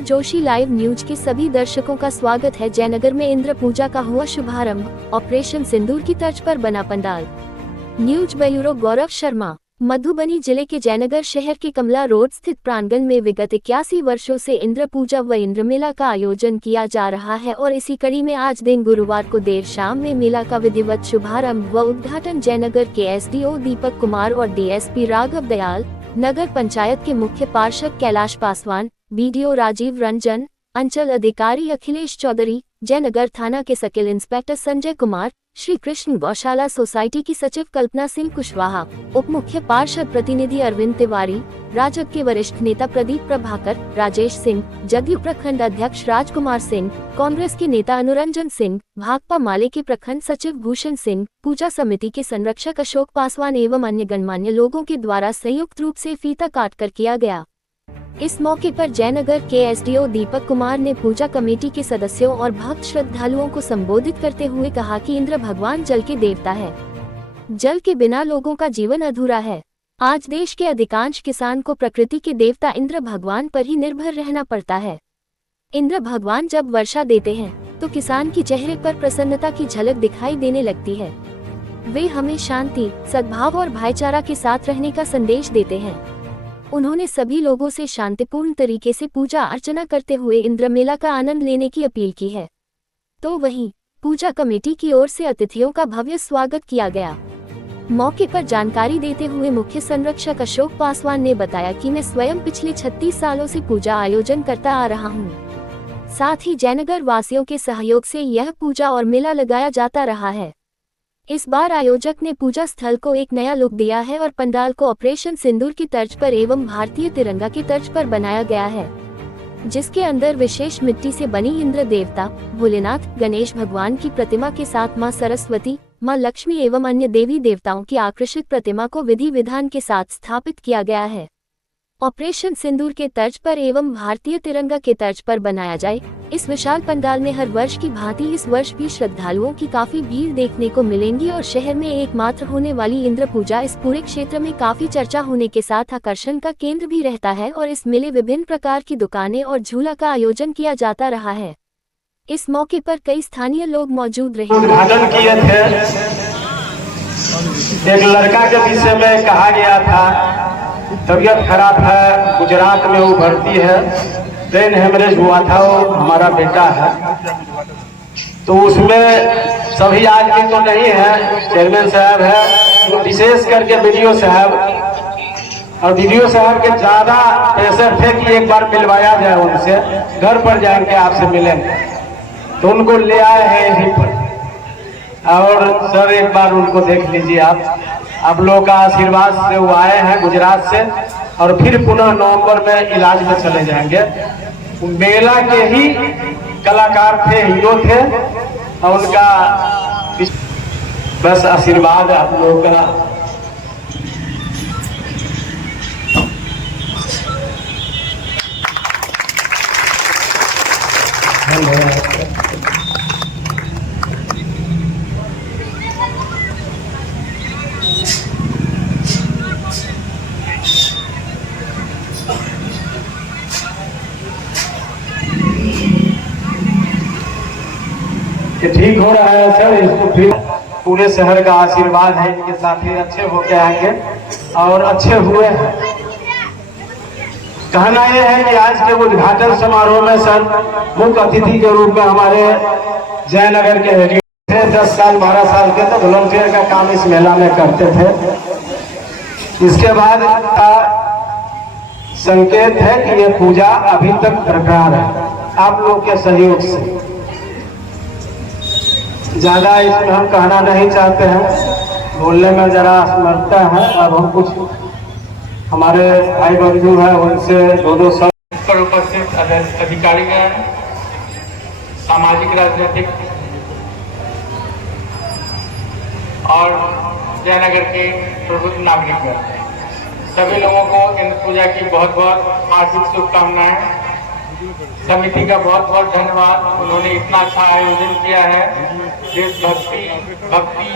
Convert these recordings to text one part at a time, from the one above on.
नमस्कार, Joshi live news के सभी दर्शकों का स्वागत है। जयनगर में इंद्र पूजा का हुआ शुभारंभ। ऑपरेशन सिंदूर की तर्ज पर बना पंडाल। News bureau Gaurav Sharma. मधुबनी जिले के जयनगर शहर के कमला रोड स्थित प्रांगण में विगत 81 वर्षों से इंद्र पूजा व इंद्र मेला का आयोजन किया जा रहा है और इसी कड़ी में आज दिन गुरुवार को देर शाम में मेला का विधिवत शुभारंभ व उद्घाटन जयनगर के एसडीओ दीपक कुमार और डीएसपी राघव दयाल, नगर पंचायत के मुख्य पार्षद कैलाश पासवान, बीडीओ राजीव रंजन, अंचल अधिकारी अखिलेश चौधरी, जयनगर थाना के सर्किल इंस्पेक्टर संजय कुमार, श्री कृष्ण गौशाला सोसाइटी की सचिव कल्पना सिंह कुशवाहा, उप मुख्य पार्षद प्रतिनिधि अरविंद तिवारी, राजग के वरिष्ठ नेता प्रदीप प्रभाकर, राजेश सिंह, जदयू प्रखंड अध्यक्ष राजकुमार सिंह, कांग्रेस के नेता अनुरंजन सिंह, भाकपा माले के प्रखंड सचिव भूषण सिंह, पूजा समिति के संरक्षक अशोक पासवान एवं अन्य गणमान्य लोगों के द्वारा संयुक्त रूप से फीता काटकर किया गया। इस मौके पर जयनगर के एसडीओ दीपक कुमार ने पूजा कमेटी के सदस्यों और भक्त श्रद्धालुओं को संबोधित करते हुए कहा कि इंद्र भगवान जल के देवता है। जल के बिना लोगों का जीवन अधूरा है। आज देश के अधिकांश किसान को प्रकृति के देवता इंद्र भगवान पर ही निर्भर रहना पड़ता है। इंद्र भगवान जब वर्षा देते हैं तो किसान की चेहरे पर प्रसन्नता की झलक दिखाई देने लगती है। वे हमें शांति, सद्भाव और भाईचारा के साथ रहने का संदेश देते हैं। उन्होंने सभी लोगों से शांतिपूर्ण तरीके से पूजा अर्चना करते हुए इंद्र मेला का आनंद लेने की अपील की है। तो वहीं पूजा कमेटी की ओर से अतिथियों का भव्य स्वागत किया गया। मौके पर जानकारी देते हुए मुख्य संरक्षक अशोक पासवान ने बताया कि मैं स्वयं पिछले 36 सालों से पूजा आयोजन करता आ रहा हूं। साथ ही जयनगर वासियों के सहयोग से यह पूजा और मेला लगाया जाता रहा है। इस बार आयोजक ने पूजा स्थल को एक नया लुक दिया है और पंडाल को ऑपरेशन सिंदूर की तर्ज पर एवं भारतीय तिरंगा की तर्ज पर बनाया गया है, जिसके अंदर विशेष मिट्टी से बनी इंद्र देवता, भोलेनाथ, गणेश भगवान की प्रतिमा के साथ मां सरस्वती, मां लक्ष्मी एवं अन्य देवी देवताओं की आकर्षित प्रतिमा को विधि विधान के साथ स्थापित किया गया है। ऑपरेशन सिंदूर के तर्ज पर एवं भारतीय तिरंगा के तर्ज पर बनाया जाए। इस विशाल पंडाल में हर वर्ष की भांति इस वर्ष भी श्रद्धालुओं की काफी भीड़ देखने को मिलेंगी और शहर में एकमात्र होने वाली इंद्र पूजा इस पूरे क्षेत्र में काफी चर्चा होने के साथ आकर्षण का केंद्र भी रहता है और इस मेले विभिन्न प्रकार की दुकानें और झूला का आयोजन किया जाता रहा है। इस मौके पर कई स्थानीय लोग मौजूद रहे। उद्घाटन किए थे। एक लड़का के विषय में कहा गया था, तबीयत खराब है, गुजरात में वो भर्ती है, ब्रेन हेमरेज हुआ था, वो हमारा बेटा है। तो उसमें सभी आदमी तो नहीं है, चेयरमैन साहब है, तो विशेष करके वीडियो साहब, और वीडियो साहब के ज्यादा प्रेशर थे कि एक बार मिलवाया जाए उनसे, घर पर जाएंगे आपसे मिलेंगे, तो उनको ले आए हैं यहीं पर। और सर एक बार उनको देख लीजिए आप लोगों का आशीर्वाद से वो आए हैं गुजरात से, और फिर पुनः नवंबर में इलाज में चले जाएंगे। मेला के ही कलाकार थे, हीरो थे, और उनका बस आशीर्वाद आप लोगों का। कि ठीक हो रहा है सर, इसको फिर पूरे शहर का आशीर्वाद है, इनके साथ ही अच्छे होके आएंगे और अच्छे हुए हैं। कहना यह है कि आज के उद्घाटन समारोह में सर मुख्य अतिथि के रूप में हमारे जयनगर के थे, 10 साल 12 साल के, तो वॉलंटियर का काम इस मेला में करते थे। इसके बाद संकेत है कि यह पूजा अभी तक बरकरार है आप लोग के सहयोग से। ज्यादा इसमें हम कहना नहीं चाहते हैं, बोलने में जरा असमर्थता है। अब हम कुछ हमारे भाई बंधु हैं उनसे दो शब्द पर उपस्थित अधिकारीगण, सामाजिक राजनीतिक और जयनगर के प्रबुद्ध नागरिकगण, सभी लोगों को इंद्र पूजा की बहुत बहुत हार्दिक शुभकामनाएं। समिति का बहुत बहुत धन्यवाद, उन्होंने इतना अच्छा आयोजन किया है। देशभक्ति, भक्ति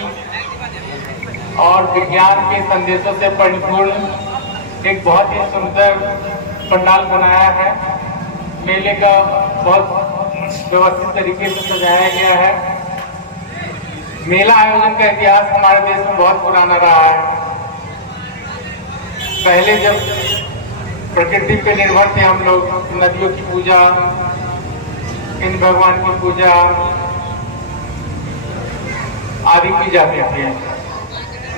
और विज्ञान के संदेशों से परिपूर्ण एक बहुत ही सुंदर पंडाल बनाया है। मेले का बहुत व्यवस्थित तरीके से सजाया गया है। मेला आयोजन का इतिहास हमारे देश में बहुत पुराना रहा है। पहले जब प्रकृति पे निर्भर थे हम लोग, नदियों की पूजा, इन भगवान की पूजा आदि की जाती थी।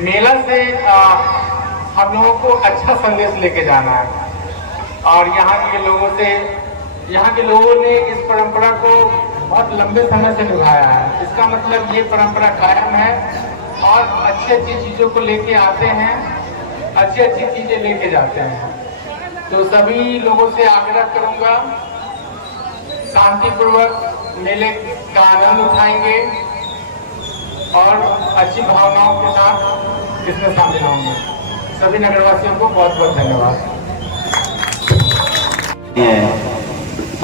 मेला से हम लोगों को अच्छा संदेश लेके जाना है और यहाँ के लोगों ने इस परंपरा को बहुत लंबे समय से निभाया है। इसका मतलब ये परंपरा कायम है और अच्छी अच्छी चीजों को लेके आते हैं, अच्छी अच्छी चीजें लेके जाते हैं। तो सभी लोगों से आग्रह करूंगा, शांतिपूर्वक मेले का आनंद उठाएंगे और अच्छी भावनाओं के साथ इसमें शामिल होंगे। सभी नगरवासियों को बहुत बहुत धन्यवाद।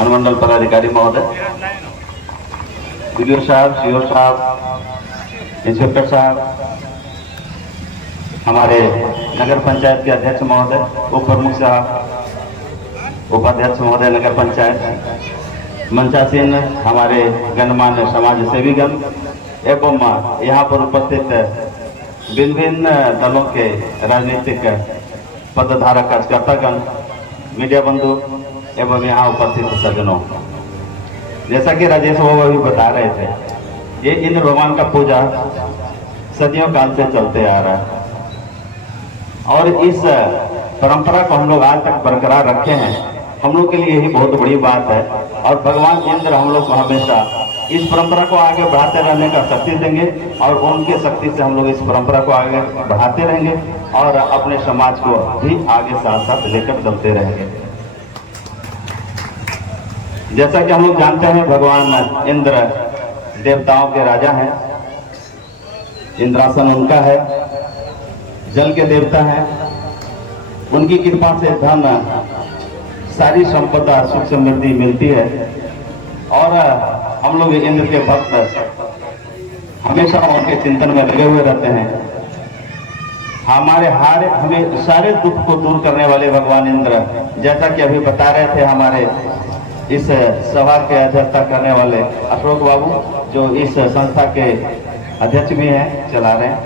अनुमंडल पदाधिकारी महोदय, वीडियो साहब, सीओ साहब, इंस्पेक्टर साहब, हमारे नगर पंचायत के अध्यक्ष महोदय, उप प्रमुख साहब, उपाध्यक्ष महोदय नगर पंचायत, मंचासीन हमारे गणमान्य समाज सेवीगण एवं यहाँ पर उपस्थित विभिन्न दलों के राजनीतिक पदधारक कार्यकर्तागण, मीडिया बंधु एवं यहाँ उपस्थित सज्जनों, जैसा कि राजेश बाबू अभी बता रहे थे, ये इंद्र भगवान का पूजा सदियों काल से चलते आ रहा है और इस परंपरा को हम लोग आज तक बरकरार रखे हैं। हम लोग के लिए यही बहुत बड़ी बात है और भगवान इंद्र हम लोग को हमेशा इस परंपरा को आगे बढ़ाते रहने का शक्ति देंगे और उनके शक्ति से हम लोग इस परंपरा को आगे बढ़ाते रहेंगे और अपने समाज को भी आगे साथ साथ लेकर चलते रहेंगे। जैसा कि हम लोग जानते हैं, भगवान इंद्र देवताओं के राजा हैं, इंद्रासन उनका है, जल के देवता हैं, उनकी कृपा से धन, सारी संपदा, सुख समृद्धि मिलती है और हम लोग इंद्र के भक्त हमेशा उनके चिंतन में लगे हुए रहते हैं। हमें सारे दुख को दूर करने वाले भगवान इंद्र, जैसा कि अभी बता रहे थे हमारे इस सभा के अध्यक्षता करने वाले अशोक बाबू, जो इस संस्था के अध्यक्ष भी हैं, चला रहे हैं,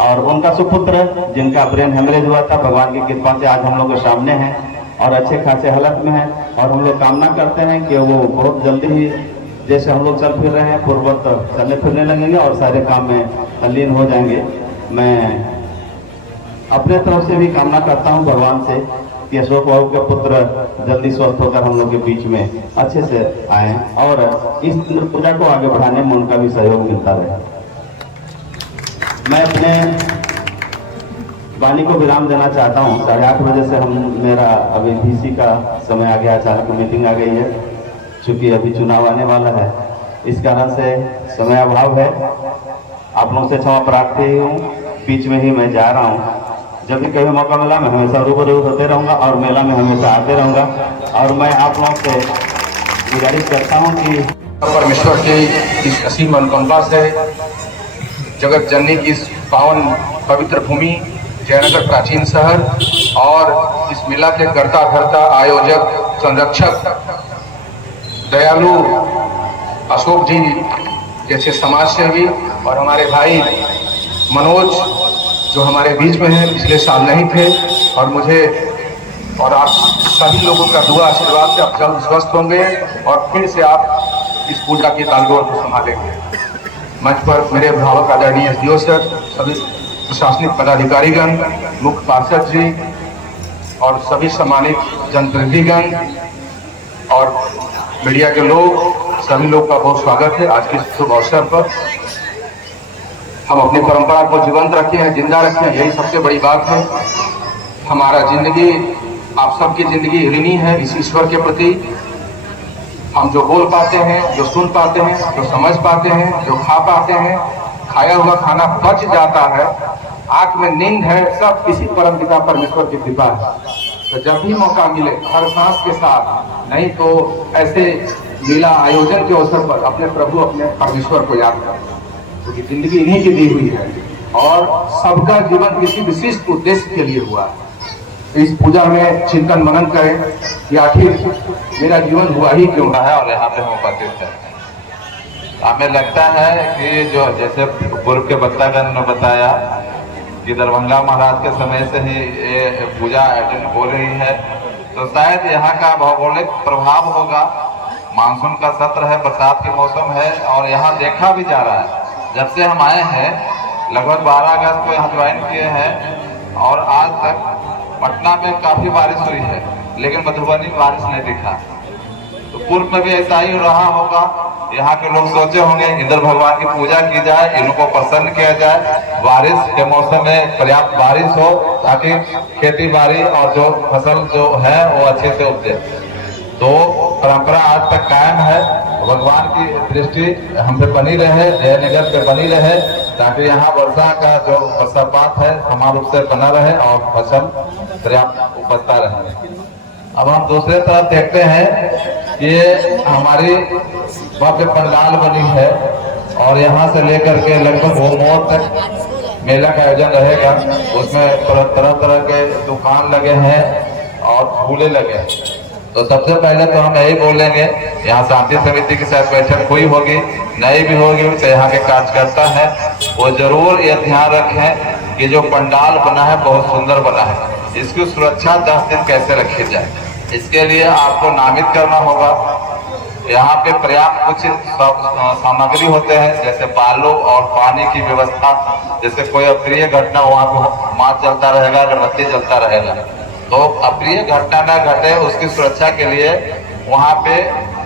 और उनका सुपुत्र जिनका ब्रेन हेमरेज हुआ था, भगवान की कृपा से आज हम लोग के सामने हैं और अच्छे खासे हालत में हैं और हम लोग कामना करते हैं कि वो बहुत जल्दी ही, जैसे हम लोग चल फिर रहे हैं, पूर्ववत चलने फिरने लगेंगे और सारे काम में तल्लीन हो जाएंगे। मैं अपने तरफ से भी कामना करता हूं भगवान से कि अशोक बाबू के पुत्र जल्दी स्वस्थ होकर हम लोग के बीच में अच्छे से आए और इस पूजा को आगे बढ़ाने में उनका भी सहयोग मिलता रहे। मैं अपने वाणी को विराम देना चाहता हूं। 8:30 बजे से मेरा अभी डीसी का समय आ गया, अचानक मीटिंग आ गई है, चूंकि अभी चुनाव आने वाला है, इस कारण से समय अभाव है। आप लोगों से क्षमा प्रार्थी हूँ, बीच में ही मैं जा रहा हूँ। जब भी कभी मौका मिला मैं हमेशा रूबरू होते रहूँगा और मेला में हमेशा आते रहूँगा और मैं आप लोगों से गुजारिश करता हूँ कि परमेश्वर की इस असीम अनुकंपा से जगत जननी की इस पावन पवित्र भूमि जयनगर प्राचीन शहर और इस मेला के कर्ता धर्ता, आयोजक, संरक्षक दयालु अशोक जी जैसे समाज सेवी और हमारे भाई मनोज जो हमारे बीच में हैं, पिछले साल नहीं थे, और मुझे और आप सभी लोगों का दुआ आशीर्वाद से आप जल्द स्वस्थ होंगे और फिर से आप इस पूजा की तालडोर को संभालेंगे। मंच पर मेरे अभिभावक आदरणीय एसडीओ सर, सभी प्रशासनिक पदाधिकारीगण, मुख्य पार्षद जी और सभी सम्मानित जनप्रतिनिधिगण और मीडिया के लोग, सभी लोग का बहुत स्वागत है आज के शुभ अवसर पर। हम अपनी परंपरा को जीवंत रखे हैं, जिंदा रखे हैं, यही सबसे बड़ी बात है। हमारा जिंदगी, आप सबकी जिंदगी ऋणी है इस ईश्वर के प्रति। हम जो बोल पाते हैं, जो सुन पाते हैं, जो समझ पाते हैं, जो खा पाते हैं, खाया हुआ खाना पच जाता है, आंख में नींद है, सब इसी परम पिता परमेश्वर की कृपा है। तो जब भी मौका मिले हर सांस के साथ, नहीं तो ऐसे मेला आयोजन के अवसर पर अपने प्रभु, अपने परमेश्वर को याद करें, क्योंकि जिंदगी इन्हीं की दी हुई है और सबका जीवन किसी विशिष्ट उद्देश्य के लिए हुआ है। इस पूजा में चिंतन मनन करें कि आखिर मेरा जीवन हुआ ही क्यों है और यहाँ पे हम उपस्थित हैं। हमें लगता है कि जो जैसे पूर्व के वक्तागण ने बताया कि दरभंगा महाराज के समय से ही ये पूजा आयोजन हो रही है, तो शायद यहाँ का भौगोलिक प्रभाव होगा। मानसून का सत्र है, बरसात के मौसम है और यहाँ देखा भी जा रहा है। जब से हम आए हैं लगभग 12 अगस्त को यहाँ ज्वाइन किए हैं और आज तक पटना में काफी बारिश हुई है, लेकिन मधुबनी में बारिश नहीं दिखा। तो पूर्व में भी ऐसा ही रहा होगा। यहाँ के लोग सोचे होंगे इंद्र भगवान की पूजा की जाए, इनको प्रसन्न किया जाए, बारिश के मौसम में पर्याप्त बारिश हो ताकि खेती बाड़ी और जो फसल जो है वो अच्छे से उपजे। तो परंपरा आज तक कायम है। भगवान की दृष्टि हम पे बनी रहे, जयनगर पे बनी रहे, ताकि यहाँ वर्षा का जो वर्षापात है समान रूप से बना रहे और फसल पर्याप्त उपजता रहे। अब हम दूसरे तरफ देखते हैं कि हमारी भव्य पंडाल बनी है और यहाँ से लेकर के लगभग होमोर तक मेला का आयोजन रहेगा। उसमें तरह तरह के दुकान लगे हैं और झूले लगे हैं। तो सबसे पहले तो हम यही बोलेंगे, यहाँ शांति समिति के साथ बैठक हुई होगी, नहीं भी होगी, तो यहाँ के कार्यकर्ता है वो जरूर ये ध्यान रखें कि जो पंडाल बना है बहुत सुंदर बना है, इसकी सुरक्षा 10 दिन कैसे रखी जाए, इसके लिए आपको नामित करना होगा। यहाँ पे पर्याप्त कुछ सामग्री होते हैं, जैसे बालू और पानी की व्यवस्था। जैसे कोई अप्रिय घटना वहाँ पे मार्च चलता रहेगा, अगरबत्ती जलता रहेगा, तो अप्रिय घटना न घटे उसकी सुरक्षा के लिए वहाँ पे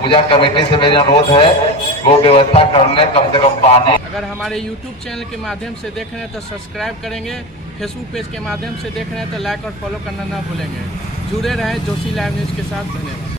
पूजा कमेटी से मेरा अनुरोध है वो व्यवस्था करने, कम से कम पानी। अगर हमारे YouTube चैनल के माध्यम से देख रहे हैं तो सब्सक्राइब करेंगे, फेसबुक पेज के माध्यम से देख रहे हैं तो लाइक और फॉलो करना ना भूलेंगे। जुड़े रहें जोशी लाइव न्यूज़ के साथ। धन्यवाद।